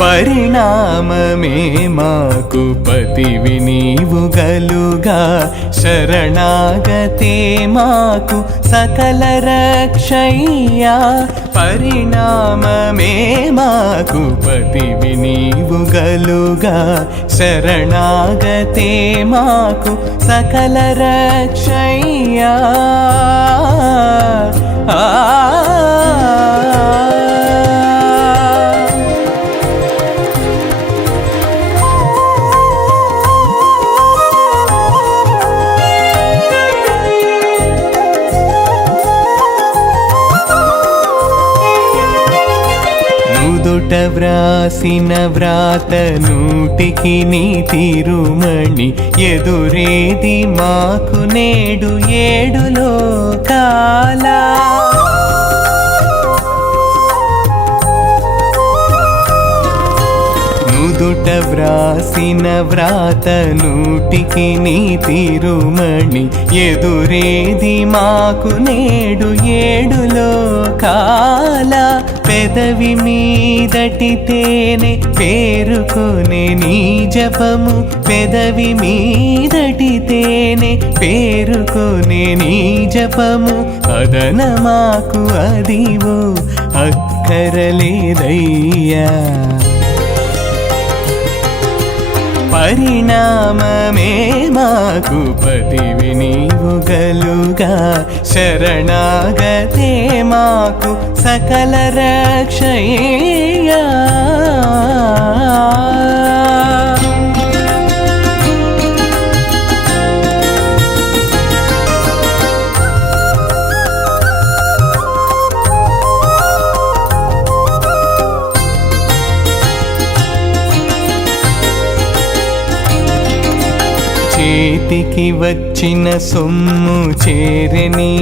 పరిణామమే మాకు పతివి నీవు గలుగా శరణాగతే మాకు సకల రక్షయ్యా పరిణామమే మాకు పతివి నీవు గలుగా శరణాగతే మాకు సకల రక్షయ్యా నుదుట వ్రాసిన వ్రాత నూటికి నీ తిరుమణి ఎదురేది మాకు నేడు ఏడు లోకాల నుదుట వ్రాసిన వ్రాత నూటికి నీ తిరుమణి ఎదురేది మాకు నేడు ఏడు లోకాల పెదవి మీదటి తేనె పేరుకొనే నీ జపము పెదవి మీదటి తేనె పేరుకొనే నీ జపము అదన మాకు అదివో అక్కరలేదయ్యా పరిణామమే మాకు పతివి నీవు గలుగా శరణాగతే మాకు సకల రక్షయ్యా చేతికి వచ్చిన సొమ్ము చేరని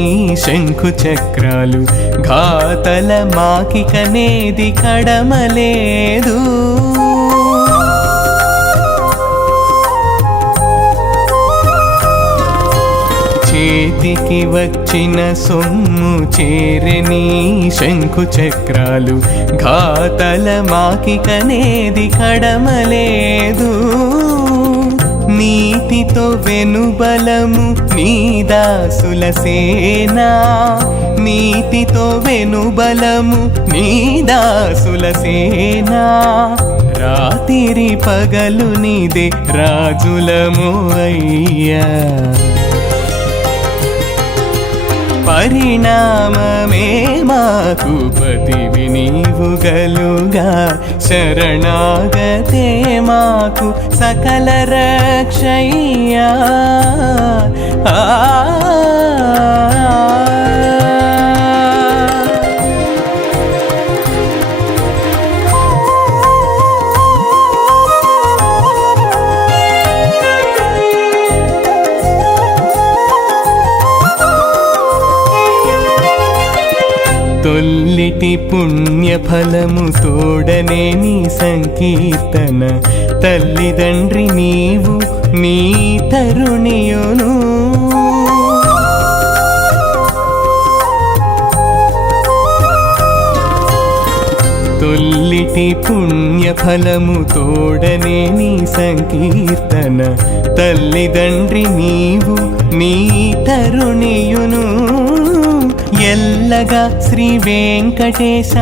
శంఖు చక్రాలు ఘాతల మాకికనేది కడమలేదు చేతికి వచ్చిన సొమ్ము చేరని శంఖు చక్రాలు ఘాతల మాకికనేది కడమలేదు నీతితో వెనుబలము నీ దాసుల సేనా నీతితో వెనుబలము నీ దాసుల సేనా రాతిరి పగలు నీదే రాజులము అయ్యా పరిణామమే మాకు పతివి నీవు గలుగా శరణాగతే మాకు సకల రక్షయ్యా తొల్లిటి పుణ్యఫలము తోడనే నీ సంకీర్తన తల్లిదండ్రి నీవు నీ తరుణియును తొల్లిటి పుణ్యఫలము తోడనే నీ సంకీర్తన తల్లిదండ్రి నీవు నీ తరుణియును ఎల్లగా శ్రీ వెంకటేశ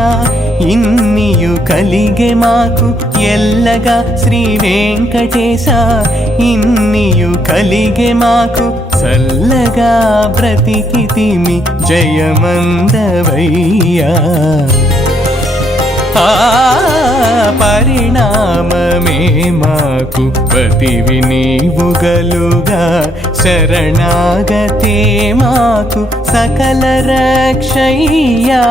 ఇన్నియు కలిగే మాకు ఎల్లగా శ్రీ వెంకటేశ ఇన్నియు కలిగే మాకు చల్లగా బ్రతికితిమి జయమందవయ్యా పరిణామమే మాకు పతివి నీవు గలుగా శరణాగతే మాకు సకల రక్షయ్యా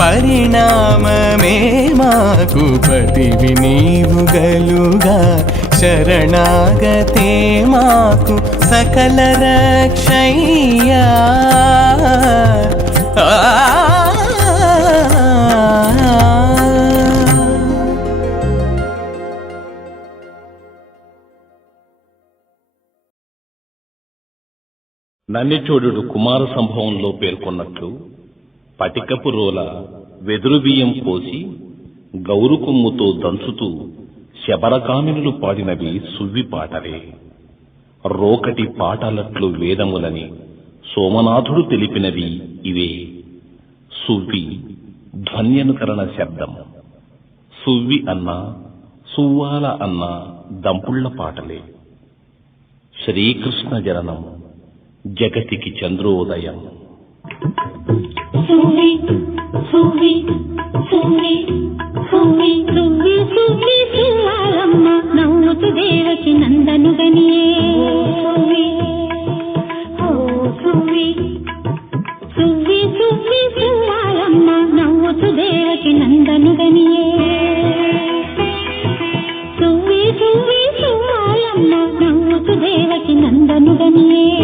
పరిణామమే మాకు పతివి నీవు గలుగా శరణాగతే మాకు సకల రక్షయ్యా నన్నిచోడుడు కుమార సంభవంలో పేర్కొన్నట్లు పటికపు రోల వెదురు బియ్యం పోసి గౌరుకొమ్ముతో దంచుతూ శబరకామినులు పాడినవి సువ్వి పాటలే. రోకటి పాటలట్లు వేదములని సోమనాథుడు తెలిపినవి ఇవే. సువ్వి ధ్వన్యనుకరణ శబ్దం. సువ్వి అన్నా సువ్వాల అన్నా దంపుళ్ల పాటలే. శ్రీకృష్ణ జననం జగతికి చంద్రోదయం. సువ్వి సువ్వి సువ్వి సువ్వి సువ్వి సువ్వి సువ్వాలమ్మ నవ్వుతు దేవకి నందను గనియే. సువ్వి సువ్వి సువ్వి సువ్వాలమ్మ నవ్వుతు దేవకి నందను గనియే. సువ్వి సువ్వి సువ్వాలమ్మ నవ్వుతు దేవకి నందను గనియే.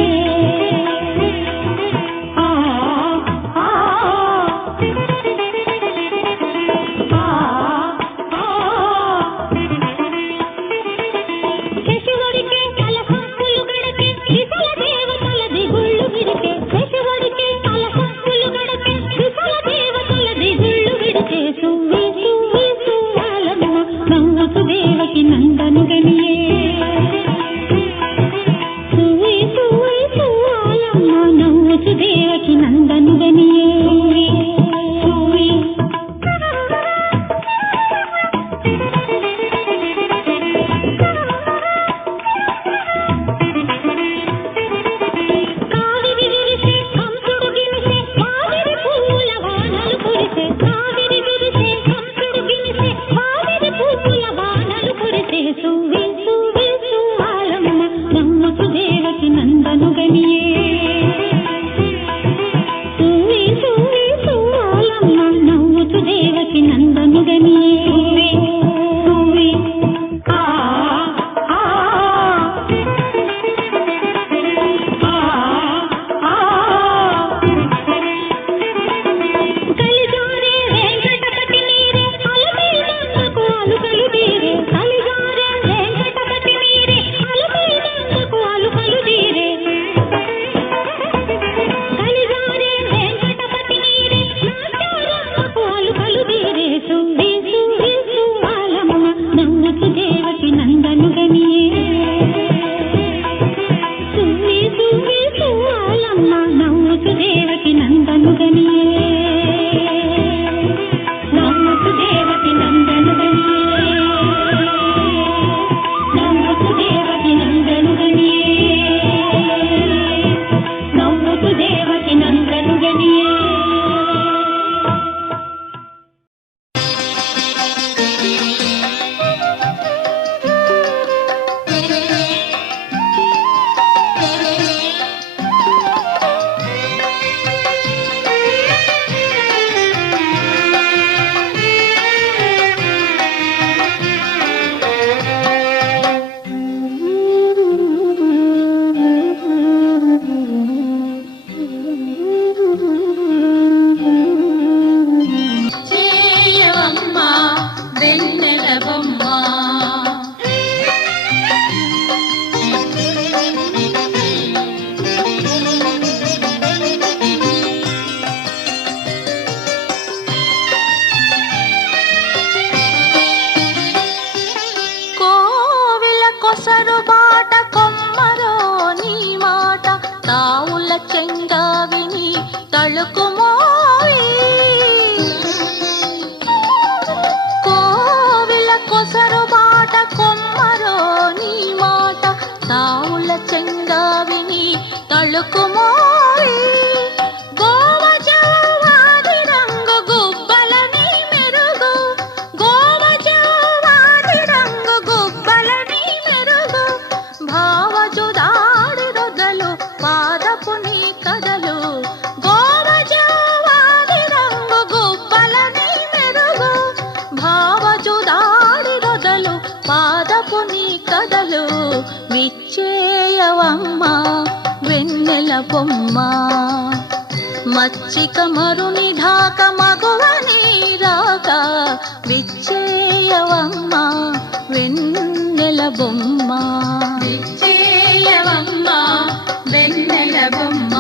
మచ్చిక మరుని ఢాక మగువని రాక విచ్చేయవమ్మ వెన్నెల బొమ్మ విచ్చేయవమ్మ వెన్నెల బొమ్మ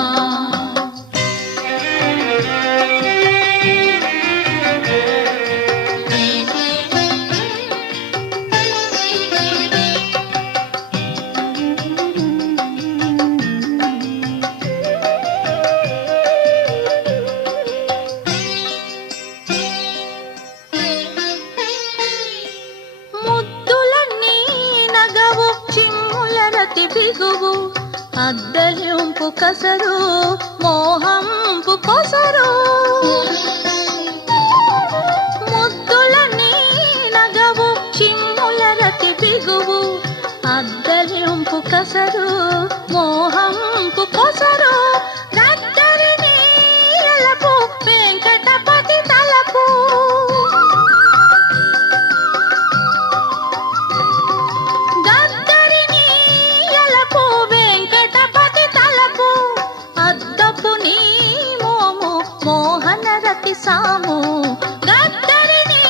కసరు మోహంపు కొసరు ముద్దులని నగవు చిమ్ముల రతి బిగువు అద్దలింపు కసరు మోహంపు కొసరు గద్దరిని ఎలపు వెంకటపతి తలపు గద్దరిని ఎలపు వెంకటపతి తలపు అద్దపు నీ మోము మోహన రతి సాము గద్దరిని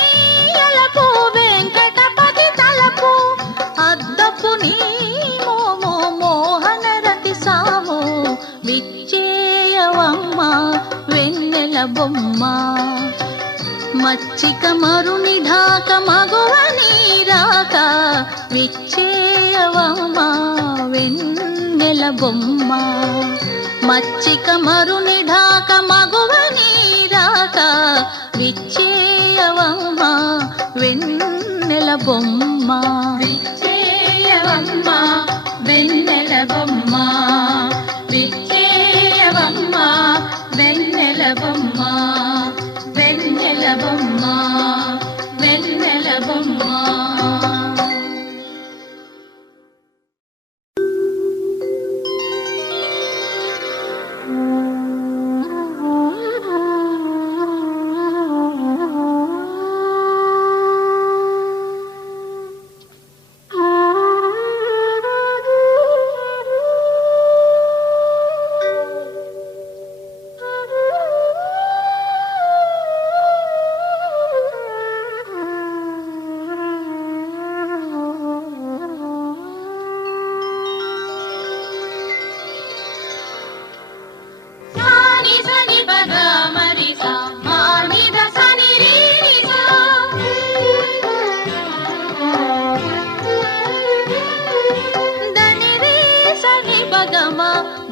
ఎలపు వెంకటపతి తలపు అద్దపు నీ మోము మోహన రతి సాము విచ్చేయవమ్మ వెన్నెల బొమ్మ మచ్చిక మరుని ఢాక మగువ నీరాక విచ్చేయవమ్మ వెన్నెల బొమ్మ మచ్చిక మరుని ఢాక మగువ నీరాక విచ్చేయవమ్మ వెన్నెల బొమ్మ విచ్చేయవమ్మ వెన్నెల బొమ్మ విచ్చేయవమ్మ వెన్నెల బొమ్మ వెన్నెల బొమ్మ వెన్నెల బొమ్మ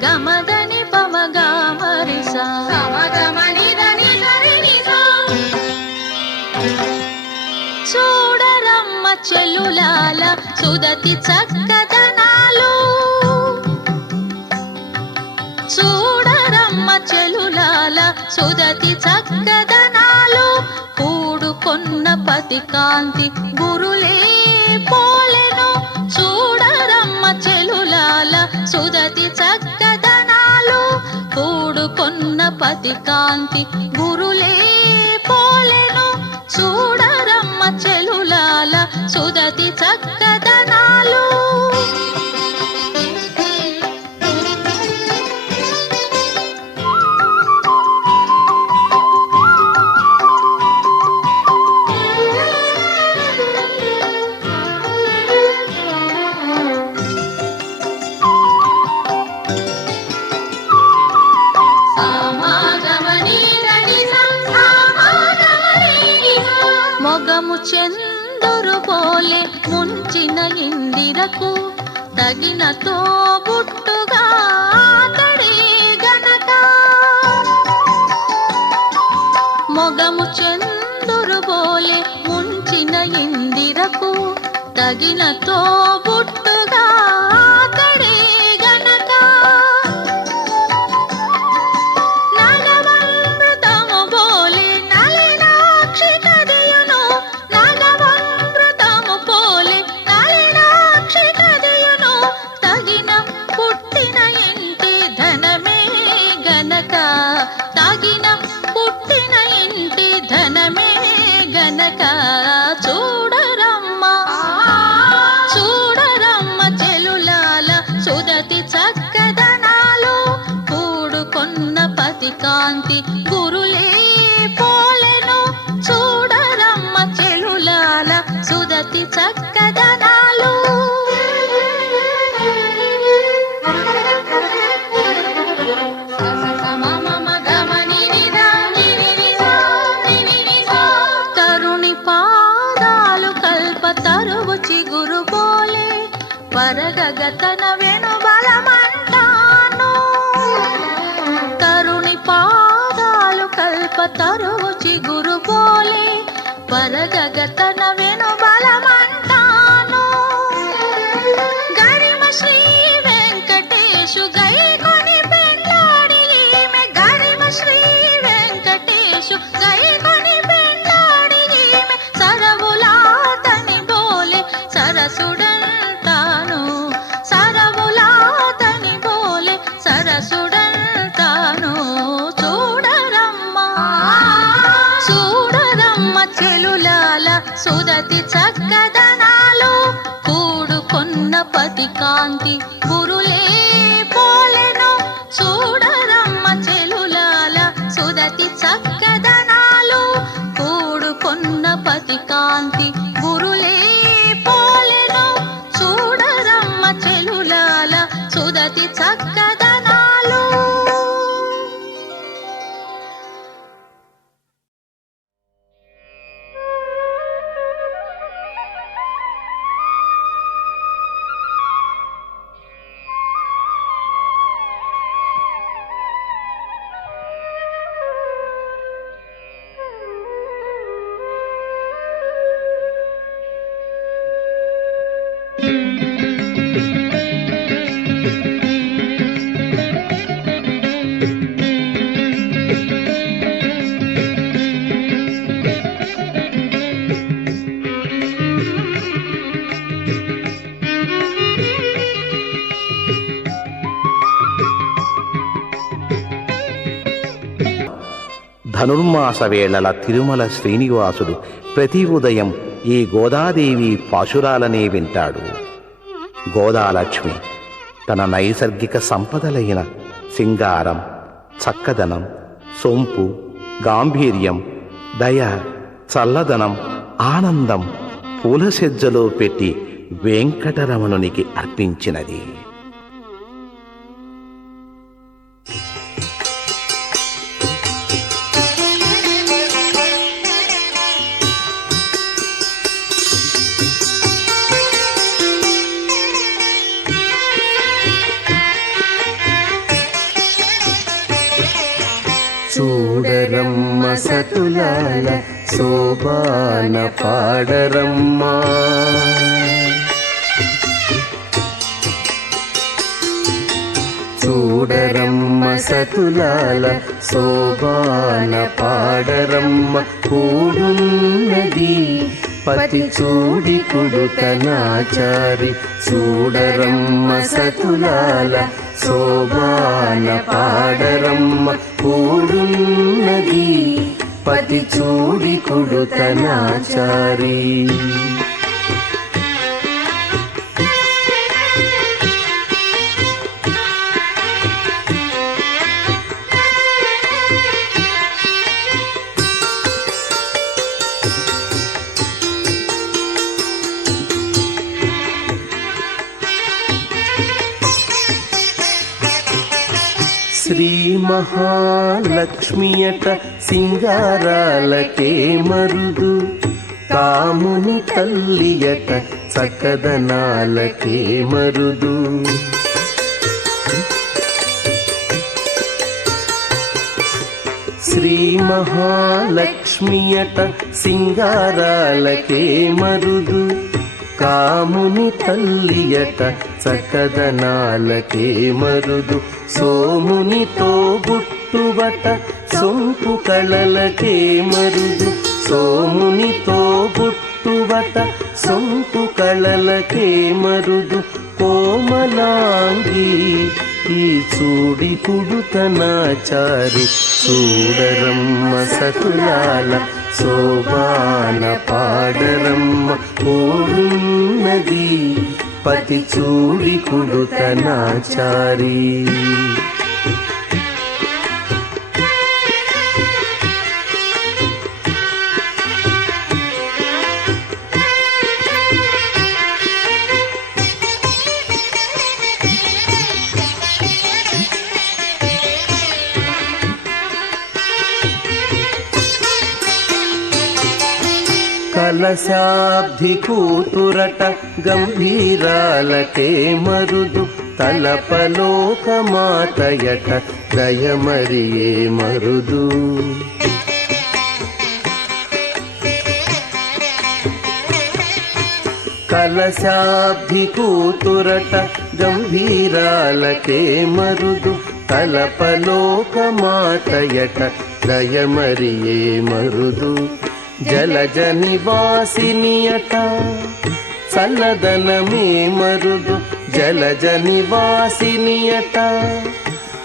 గమదని పమగామరిసా చూడరమ్మ చెల్లులాల సుదతి చక్కదనాలు చూడరమ్మ చెల్లులాల సుదతి చక్కదనాలు కూడుకొన్న పతి కాంతి గురులే పోలెను చూడరమ్మ చెల్లులాల సుదతి చక్కదనాలు కూడుకొన్న పతి కాంతి గురులే పోలెను చూడరమ్మ చెల్లులాల సుదతి చక్కదనాలు మొగము చందురు పోలే ముంచిన ఇందిరకు తగిన తోబుట్టుగా అతడే గనక మొగము చందురు పోలే ముంచిన ఇందిరకు తగిన తోబుట్టుగా అతడే గనక నగవమృతము పోలే నలినాక్షి కదియును నగవమృతము పోలే నలినాక్షి కదియును తగిన పుట్టిన ఇంటి ధనమే గనక తగిన పుట్టిన ఇంటి ధనమే గనక చూడరమ్మ చూడరమ్మ చెలులాల సుదతి చక్కదనాలు కూడుకొన్న పతి కాంతి గురులే పోలెను చూడరమ్మ చెలులాల సుదతి చక్కదనాలు తరుణి పాదాలు కల్ప తరువు చిగురు పోలే పరగగతన వెను బలమంటాను తరుణి పాదాలు కల్ప తరువు చిగురు పోలే పరగగతన వెను బలమంటాను గరిమ శ్రీ వెంకటేశు గై కొని చూడరమ్మ చెలులాల సుదతి చక్కదనాలు కూడుకొన్న పతి కాంతి గురులే పోలెను చూడరమ్మ చెలులాల సుదతి చక్కదనాలు కూడుకొన్న పతి కాంతి గురులే పోలెను చూడరమ్మ చెలులాల సుదతి చక్కదనాలు. ధనుర్మాస వేళల తిరుమల శ్రీనివాసుడు ప్రతి ఉదయం ఈ గోదాదేవి పాశురాలనే వింటాడు. గోదాలక్ష్మి తన నైసర్గిక సంపదలైన సింగారం, చక్కదనం, సొంపు, గాంభీర్యం, దయ, చల్లదనం, ఆనందం పూలసెజ్జలో పెట్టి వెంకటరమణునికి అర్పించినది. చూడరమ్మ సతులాల శోభాన పాడరమ్మా, చూడరమ్మ సతులాల శోభాన పాడరమ్మ కూడున్నది పతి చూడి కుడుతనాచారి. చూడరమ్మ సతులాల శోభాన పాడరమ్మ కూడున్నది పతి చూడి కుడుతనాచారి. శ్రీ మహాలక్ష్మియట సింగారాలకే మరుదు, కాముని తల్లియట చక్కదనాలకే మరుదు. శ్రీ మహాలక్ష్మియట సింగారాలకే మరుదు, కాముని తల్లియట చక్కదనాలకే మరుదు. సోమునితో బుట్టుబట సొంపు కళలకే మరుదు, సోమునితో బుట్టుబట సొంపు కళలకే మరుదు. కోమలాంగి ఈ చూడి కుడుతనాచారి. చూడరమ్మ సతులాల శోభాన పాడరమ్మ కూడున్నది పతి చూడి కుడుతనాచారి. కలశాబ్ది కూతురట గంభీరాలకే మరుదు, తలపలోక మాతయట దయమరియే మరుదు. కలశాబ్ది కూతురట గంభీరాలకే మరుదు, తలపలోక మాతయట దయమరియే మరుదు. జలజ నివాసినియట చల్లదనమే మరుదు, జలజ నివాసినియట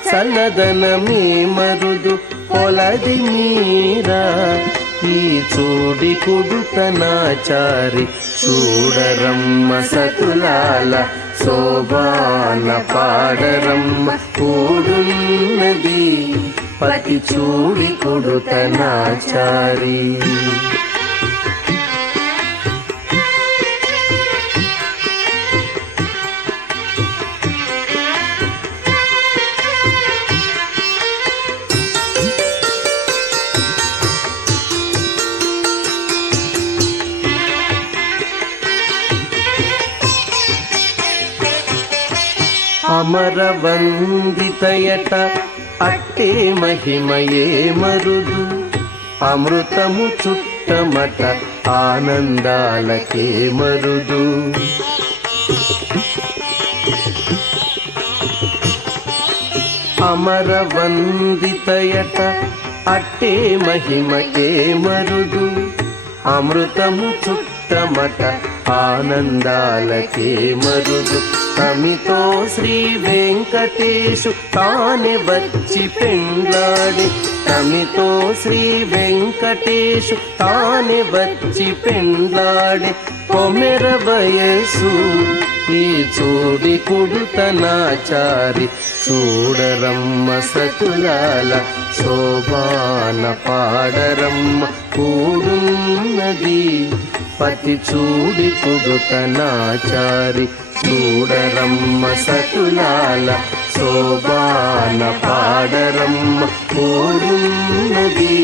చల్లదనమే మరుదు. కొలది మీరా ఈ చూడి కుడుతనాచారి చూడరమ్మ సతులాల శోభాన పాడరమ్మ కూడున్నది పతి చూడి కుడుతనాచారి. అమరవందితయట అట్టే మహిమయే మరుదు అమృతము చుట్టమట ఆనందాలకే మరుదు. అమరవందితయట అట్టే మహిమయే మరుదు అమృతము చుట్టమట ఆనందాలకే మరుదు. తమితో శ్రీ వెంకటేశు తానే వచ్చి పెండ్లాడి తమితో శ్రీ వెంకటేశు తానే వచ్చి పెండ్లాడి కొమెర వయసు ఈ చూడి కుడుతనాచారి చూడరమ్మ సతులాల శోభాన పాడరమ్మ కూడున్నది పతి చూడి కుడుతనాచారి. చూడరమ్మ సతులాల శోభాన పాడరమ్మ కూడున్నది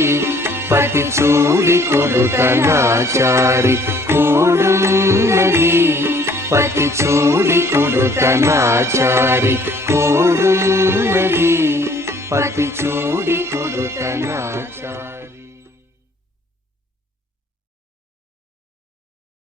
పతి చూడి కుడుతనాచారి. కూడున్నది పతి చూడి కుడుతనాచారి. కూడున్నది పతి చూడి కుడుతనాచారి.